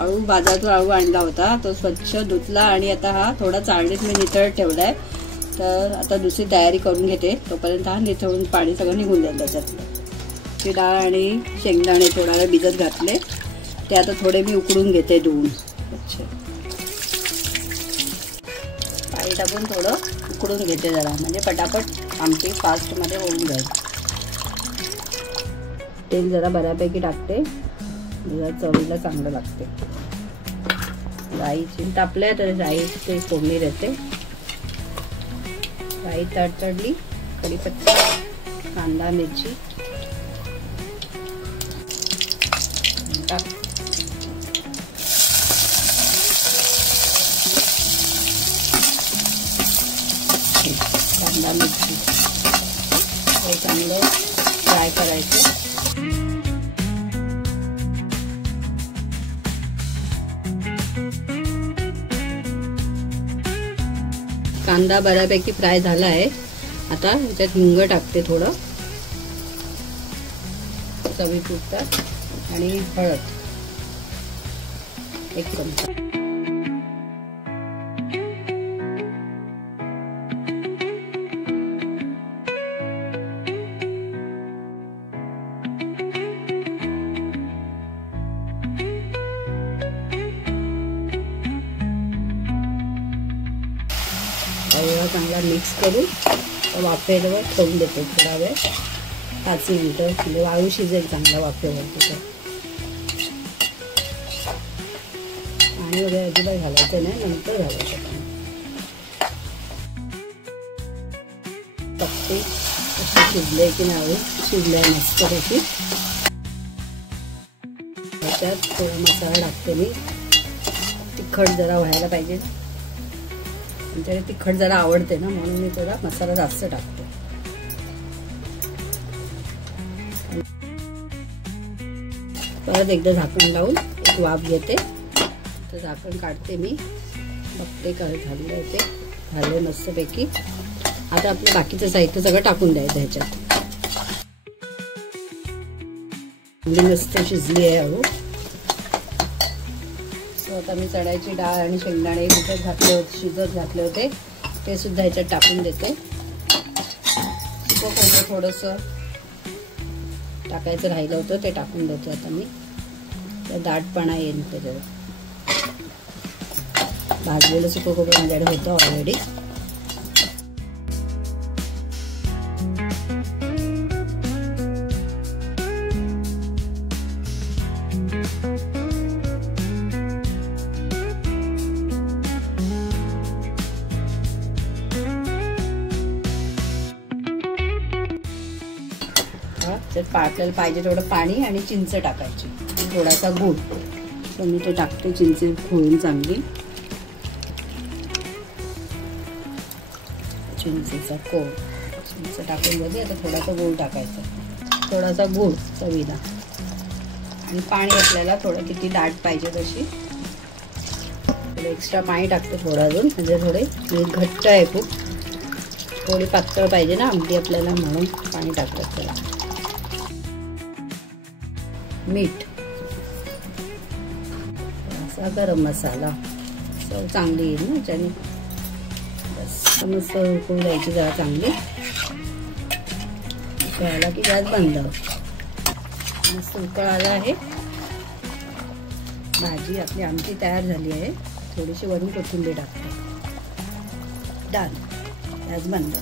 आळू बाजारातून आळू आणला होता, तो स्वच्छ धुतला आणि आता हा थोडा चाळणीत मी निथळत ठेवलाय. तर आता दुसरी तयारी करून घेते, तोपर्यंत हा निथळून पाणी सगळं निघून जाईल त्याच्यातलं. ती डाळ आणि शेंगदाणे थोडा वेळ भिजत घातले, ते आता थोडे मी उकडून घेते धुवून. अच्छा, पाणी टाकून थोडं उकडून घेते जरा, म्हणजे पटापट आमटी फास्टमध्ये होऊन जाईल. तेल जरा बऱ्यापैकी टाकते, जरा चवीला चांगलं लागते. राईची तापल्या तर राईची फोडणी देते. राई तडतडली, कढीपत्ता, कांदा, मिरची टाक. कांदा मिरची हे चांगलं फ्राय करायचं. कांदा बऱ्यापैकी फ्राय झाला आहे. आता ह्याच्यात हिंग टाकते थोडं चवीपुरतं आणि हळद 1 चमचा. चांगला मिक्स करून वाफेवर ठेवून देते थोडा वेळ, 5 मिनिटं, म्हणजे वाळू शिजेल चांगला वाफेवर. तिथं पाणी वगैरे अजिबात घालायचं नाही, नंतर घालायचं पाणी. बघते कशी शिजले की नाही. शिजलंय मस्त पैकी. त्याच्यात थोडा मसाला टाकते मी, तिखट जरा व्हायला पाहिजे. आमच्याकडे तिखट जरा आवडते ना, म्हणून मी थोडा मसाला जास्त टाकते. परत एकदा झाकण लावून एक वाफ घेते. तर झाकण काढते मी, बघते काय झालेलं आहे ते. झाले मस्तपैकी. आता आपलं बाकीचं साहित्य सगळं टाकून द्यायचं ह्याच्यात. म्हणजे मस्त शिजली आहे आळू. आता मी चण्याची डाळ आणि शेंगदाणे शिजत घातले होते, ते सुद्धा ह्याच्यात टाकून देते. सुकं खोबरं थोडंसं टाकायचं राहिलं होतं, ते टाकून देते आता मी. दाटपणा येईल त्याच्यावर. भाजलेलं सुकं खोबरं माझ्याकडे होतं ऑलरेडी. आपल्याला पाहिजे तेवढं पाणी आणि चिंच टाकायची, थोडासा गूळ. तर मी ते टाकते, चिंच खोळून चांगली. चिंचेचा कोळ चिंच टाकून बघे. आता थोडासा गूळ टाकायचा, थोडासा गूळ चवीला. आणि पाणी आपल्याला थोडं किती दाट पाहिजे तशी. एक्स्ट्रा पाणी टाकते थोडं अजून, म्हणजे थोडे घट्ट आहे खूप. थोडी पातळ पाहिजे ना आमटी आपल्याला, म्हणून पाणी टाकतात त्याला. मीठ, असा गरम मसाला, चव चांगली येईल ना त्याच्याने. बस मस्त उकळून द्यायची जरा चांगली. उकळाला की गॅस बंद. मस्त उकळ आला आहे. भाजी आपली आमटी तयार झाली आहे. थोडीशी वरून कोथिंबीर टाकते. डाळ, गॅस बंद.